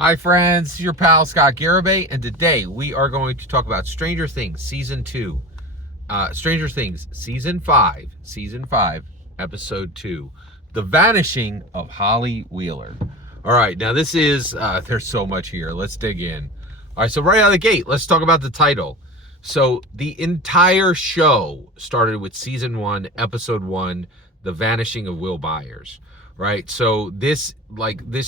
Hi friends, your pal Scott Garibay, and today we are going to talk about Stranger Things Season 2. Stranger Things Season 5, Episode 2. The Vanishing of Holly Wheeler. Alright, now this is, there's so much here. Let's dig in. Alright, so right out of the gate, let's talk about the title. So the entire show started with Season 1, Episode 1, The Vanishing of Will Byers. Right, so this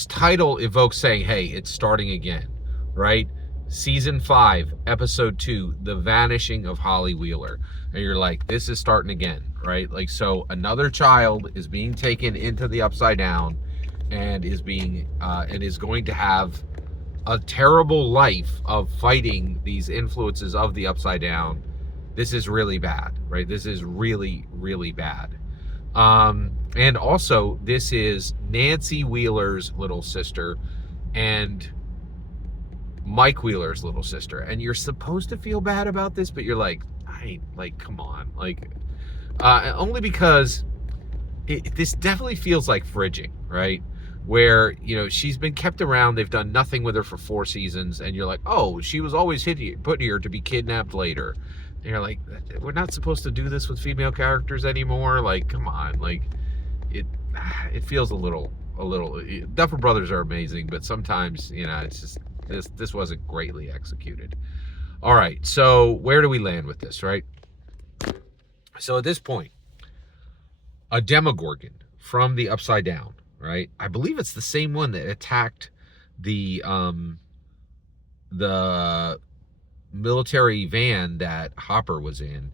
title evokes saying, hey, it's starting again, right? Season 5, Episode 2, The Vanishing of Holly Wheeler. And you're like, this is starting again, right? Like, so another child is being taken into the Upside Down and is going to have a terrible life of fighting these influences of the Upside Down. This is really bad, right? This is really, really bad. And also, this is Nancy Wheeler's little sister and Mike Wheeler's little sister. And you're supposed to feel bad about this, but you're like, come on. Only because this definitely feels like fridging, right? Where, she's been kept around. They've done nothing with her for 4 seasons. And you're like, oh, she was always put here to be kidnapped later. And you're like, we're not supposed to do this with female characters anymore. Like, come on. Like, it feels a little. Duffer Brothers are amazing, but sometimes, it's just this wasn't greatly executed. All right, so where do we land with this, right? So at this point, a Demogorgon from the Upside Down, right? I believe it's the same one that attacked the military van that Hopper was in,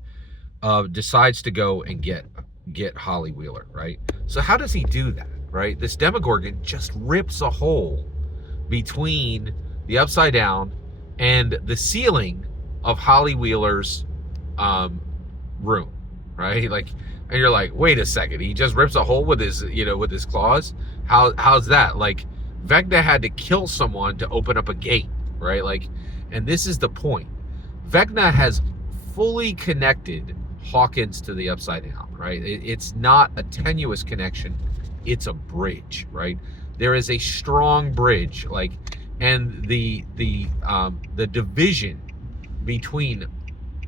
decides to go and get Holly Wheeler, right? So how does he do that, right? This Demogorgon just rips a hole between the Upside Down and the ceiling of Holly Wheeler's room, right? And you're like, wait a second, he just rips a hole with his claws? How's that? Like, Vecna had to kill someone to open up a gate, right? And this is the point. Vecna has fully connected Hawkins to the Upside Down, right? It's not a tenuous connection. It's a bridge, right? There is a strong bridge, and the division between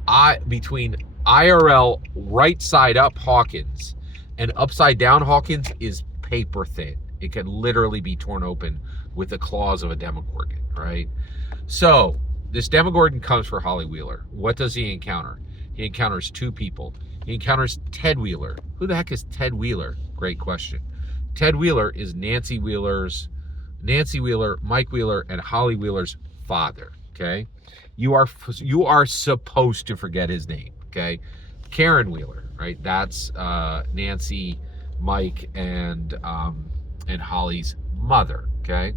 IRL right side up Hawkins and upside down Hawkins is paper thin. It can literally be torn open with the claws of a Demogorgon, right? So this Demogorgon comes for Holly Wheeler. What does he encounter? He encounters 2 people. He encounters Ted Wheeler. Who the heck is Ted Wheeler? Great question. Ted Wheeler is Nancy Wheeler, Mike Wheeler, and Holly Wheeler's father, okay? You are supposed to forget his name, okay? Karen Wheeler, right? That's Nancy, Mike, and Holly's mother, okay?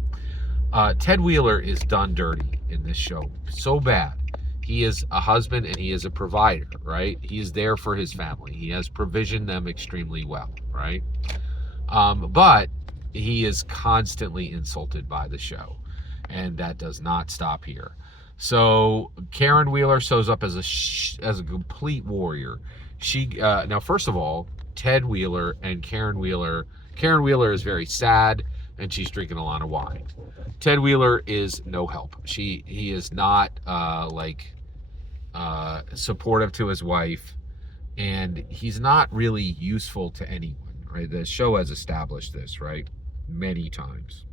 Ted Wheeler is done dirty in this show so bad. He is a husband and he is a provider, right? He is there for his family. He has provisioned them extremely well, right? But he is constantly insulted by the show, and that does not stop here. So Karen Wheeler shows up as a complete warrior. She now, first of all, Ted Wheeler and Karen Wheeler is very sad, and she's drinking a lot of wine. Ted Wheeler is no help. He is not supportive to his wife, and he's not really useful to anyone, right? The show has established this, right, many times.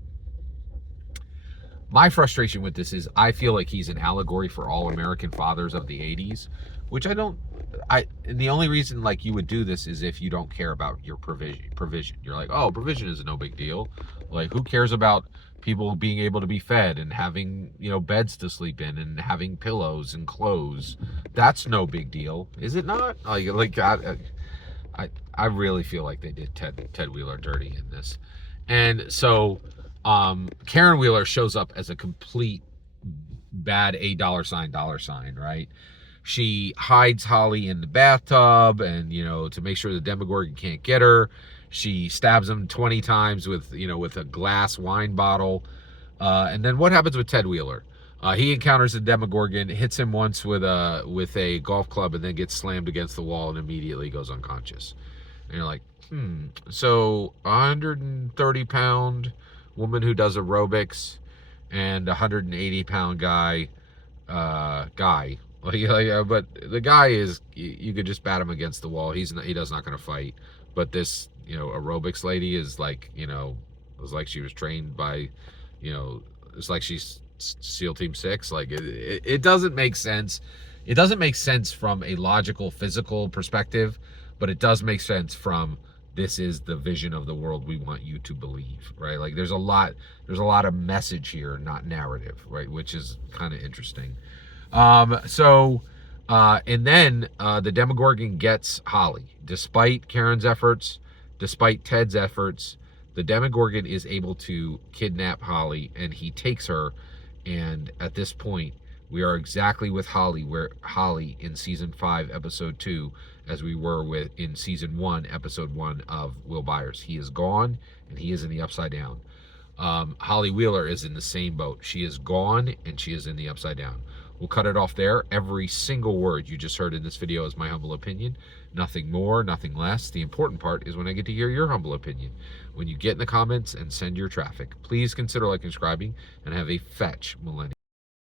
My frustration with this is I feel like he's an allegory for all American fathers of the 80s, which and the only reason you would do this is if you don't care about your provision. You're like, oh, provision is no big deal. Like, who cares about people being able to be fed and having, beds to sleep in and having pillows and clothes? That's no big deal. Is it not? I really feel like they did Ted Wheeler dirty in this. And so Karen Wheeler shows up as a complete bad $$sign, right? She hides Holly in the bathtub and, to make sure the Demogorgon can't get her. She stabs him 20 times with a glass wine bottle. And then what happens with Ted Wheeler? He encounters the Demogorgon, hits him once with a golf club, and then gets slammed against the wall and immediately goes unconscious. And you're like, So 130-pound woman who does aerobics and 180-pound guy, but the guy is, you could just bat him against the wall. He does not going to fight. But this, aerobics lady is like, it was like she was trained by, it's like she's SEAL Team 6. Like it doesn't make sense. It doesn't make sense from a logical, physical perspective, but it does make sense from, this is the vision of the world we want you to believe, right? Like there's a lot of message here, not narrative, right? Which is kind of interesting. And then the Demogorgon gets Holly. Despite Karen's efforts, despite Ted's efforts, the Demogorgon is able to kidnap Holly, and he takes her. And at this point, we are exactly with Holly in season 5, episode 2, as we were in season 1, episode 1 of Will Byers. He is gone, and he is in the Upside Down. Holly Wheeler is in the same boat. She is gone, and she is in the Upside Down. We'll cut it off there. Every single word you just heard in this video is my humble opinion. Nothing more, nothing less. The important part is when I get to hear your humble opinion. When you get in the comments and send your traffic. Please consider liking and subscribing, and have a fetch millennium.